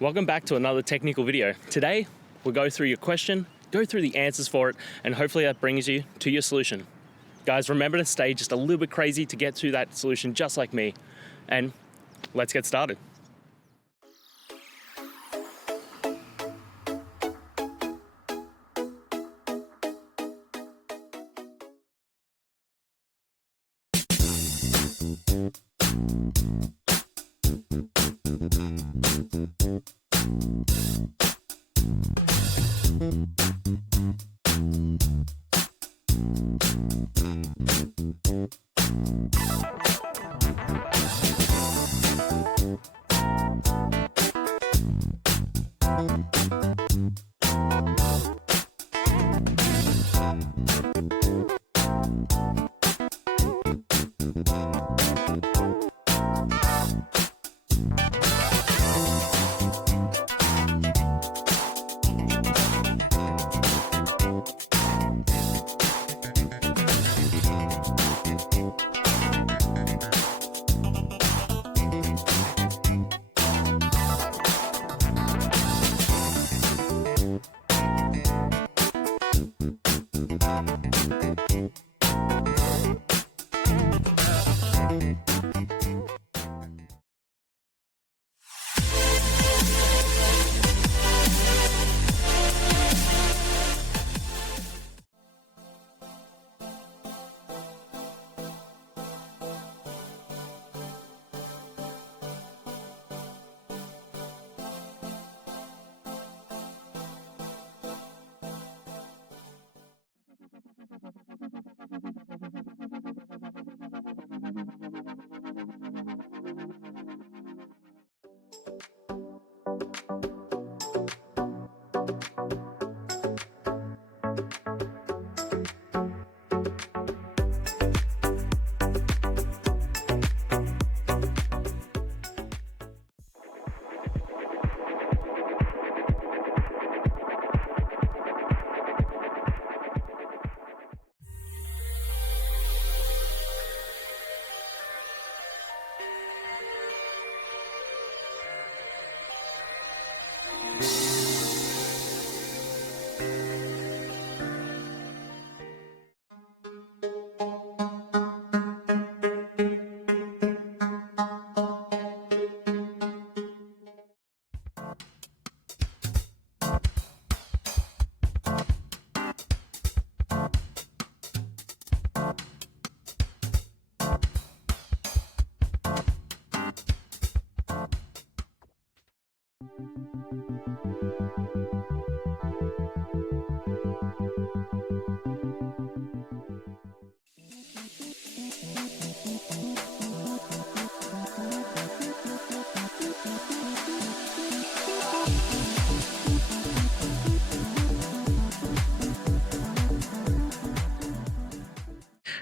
Welcome back to another technical video. Today, we'll go through your question, go through the answers for it, and hopefully that brings you to your solution. Guys, remember to stay just a little bit crazy to get to that solution just like me. And let's get started.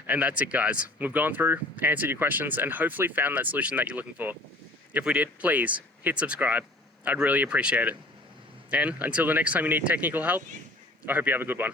And that's it, guys. We've gone through, answered your questions, and hopefully found that solution that you're looking for. If we did, please hit subscribe. I'd really appreciate it. And until the next time you need technical help, I hope you have a good one.